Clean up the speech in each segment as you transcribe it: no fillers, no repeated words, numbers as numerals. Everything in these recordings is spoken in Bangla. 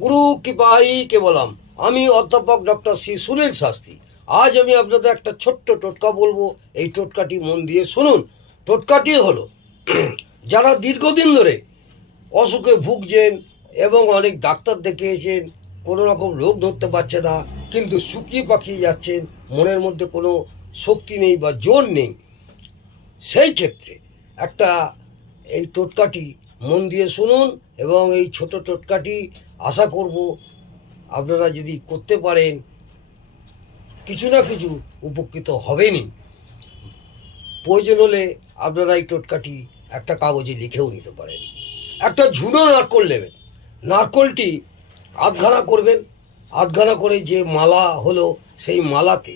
গুরু কৃপাই কেবলম। আমি অধ্যাপক ডক্টর শ্রী সুনীল শাস্ত্রী। আজ আমি আপনাদের একটা ছোট্ট টোটকা বলবো। এই টোটকাটি মন দিয়ে শুনুন। টোটকাটি হলো যারা দীর্ঘদিন ধরে অসুখে ভুগছেন এবং অনেক ডাক্তার দেখিয়েছেন, কোনো রকম রোগ ধরতে পারছে না, কিন্তু শুকিয়ে পাকিয়ে যাচ্ছেন, মনের মধ্যে কোনো শক্তি নেই বা জোর নেই, সেই ক্ষেত্রে একটা এই টোটকাটি মন দিয়ে শুনুন। এবং এই ছোট টোটকাটি আশা করব আপনারা যদি করতে পারেন কিছু না কিছু উপকৃত হবেনই। প্রয়োজন হলে আপনারা এই টোটকাটি একটা কাগজে লিখেও নিতে পারেন। একটা ঝুনো নারকোল নেবেন, নারকোলটি আধখানা করবেন, আধখানা করে যে মালা হলো সেই মালাতে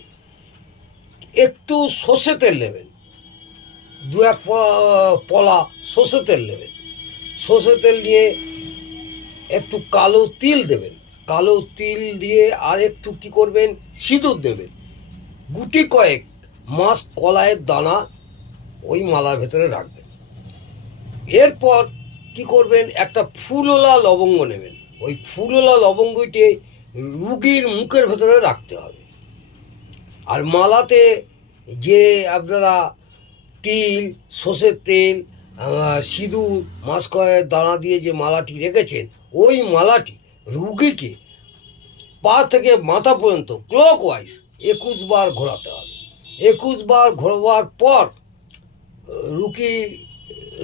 একটু সর্ষে তেল নেবেন, দু এক পলা সর্ষে তেল নেবেন। সর্ষে তেল নিয়ে একটু কালো তিল দেবেন, কালো তিল দিয়ে আর একটু কী করবেন, সিঁদুর দেবেন, গুটি কয়েক মাস কলাইয়ের দানা ওই মালার ভেতরে রাখবেন। এরপর কি করবেন, একটা ফুলওলা লবঙ্গ নেবেন, ওই ফুলওলা লবঙ্গটি রুগীর মুখের ভেতরে রাখতে হবে। আর মালাতে যে আপনারা তিল, সর্ষের তেল, সিঁদুর, মাস কয়েক দানা দিয়ে যে মালাটি রেখেছেন, ওই মালাটি রুগীকে পা থেকে মাথা পর্যন্ত ক্লকওয়াইজ 21 বার ঘোরাতে হবে। 21 বার ঘোরাবার পর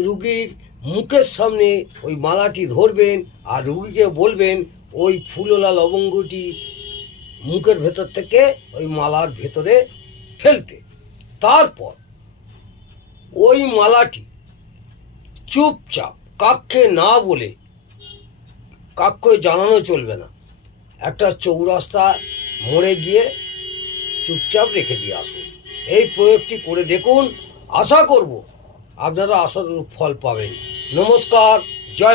রুগীর মুখের সামনে ওই মালাটি ধরবেন আর রুগীকে বলবেন ওই ফুলওলা লবঙ্গটি মুখের ভেতর থেকে ওই মালার ভেতরে ফেলতে। তারপর ওই মালাটি চুপচাপ কাককে না বলে, কাককে জানানো চলবে না, একটা চৌরাস্তা মোড়ে গিয়ে চুপচাপ রেখে দিয়ে আসুন। এই প্রয়োগটি করে দেখুন, আশা করব আপনারা আশানুরূপ ফল পাবেন। নমস্কার, জয় মা।